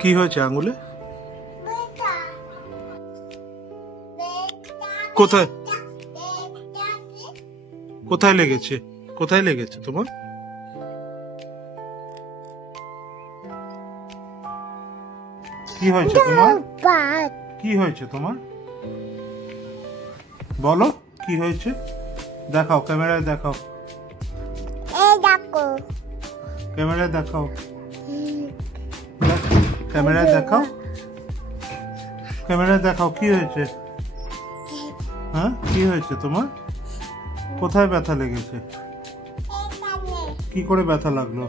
কি হয়েছে আঙুলে? কোথায় কোথায় লেগেছে? কোথায় লেগেছে তোমার? কি হয়েছে তোমার? কি হয়েছে তোমার? বলো কি হয়েছে? দেখাও, ক্যামেরায় দেখাও, ক্যামেরায় দেখাও, ক্যামেরায় দেখাও, ক্যামেরায় দেখাও। কি হয়েছে? হ্যাঁ, কি হয়েছে তোমার? কোথায় ব্যথা লেগেছে? কি করে ব্যথা লাগলো?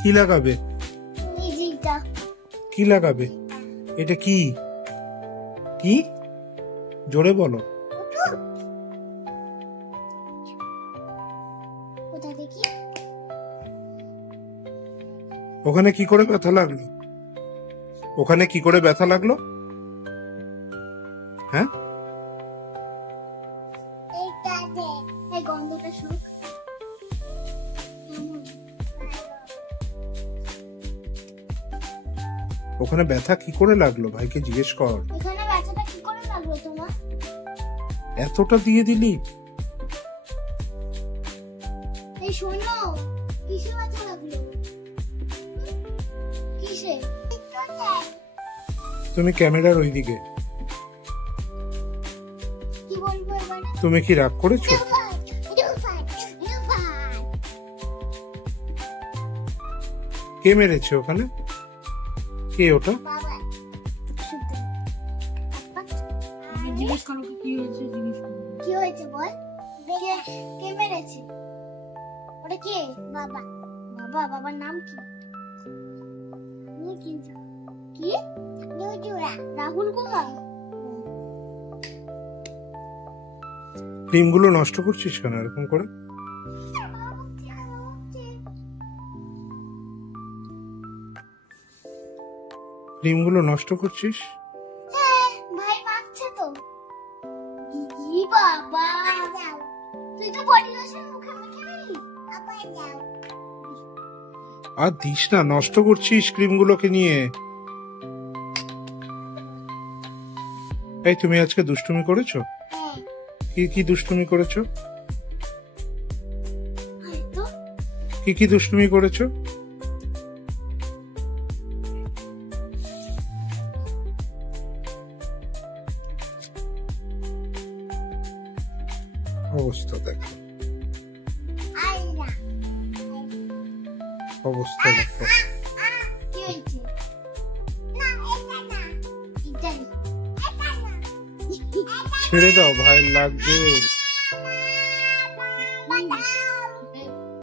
কি লাগাবে? কি লাগাবে? এটা কি? কি জোরে বলো। ওখানে কি করে ব্যথা লাগলো? ওখানে কি করে ব্যথা লাগলো? হ্যাঁ, ওখানে ব্যথা কি করে লাগলো? ভাইকে জিজ্ঞেস কর। এতটা দিয়ে দিলি? তুমি ক্যামেরার ওইদিকে। তুমি কি রাগ করেছো? কে মেরেছে ওখানে? কে ওটা? জিজ্ঞেস করো কি হয়েছে, কি হয়েছে বল। কে মেরেছে? ওটা কে? বাবা। বাবা, বাবার নাম কি? কি? রাহুল কোথায়? ক্রিমগুলো নষ্ট করছিস কেন এরকম করে? ক্রিমগুলো নষ্ট করছিস? ভাই মারছে তো। ই বাবা, তুই তো বডি লোশন মুখে মেখে নিলি। আবার যাও। আর দিস না, নষ্ট করছিস ক্রিমগুলোকে নিয়ে। এই তুমি আজকে দুষ্টুমি করেছো? কি কি দুষ্টুমি করেছো? কি কি দুষ্টুমি করেছো? অবস্থা দেখো, অবস্থা দেখো। ছেড়ে দাও, ভাই লাগবে।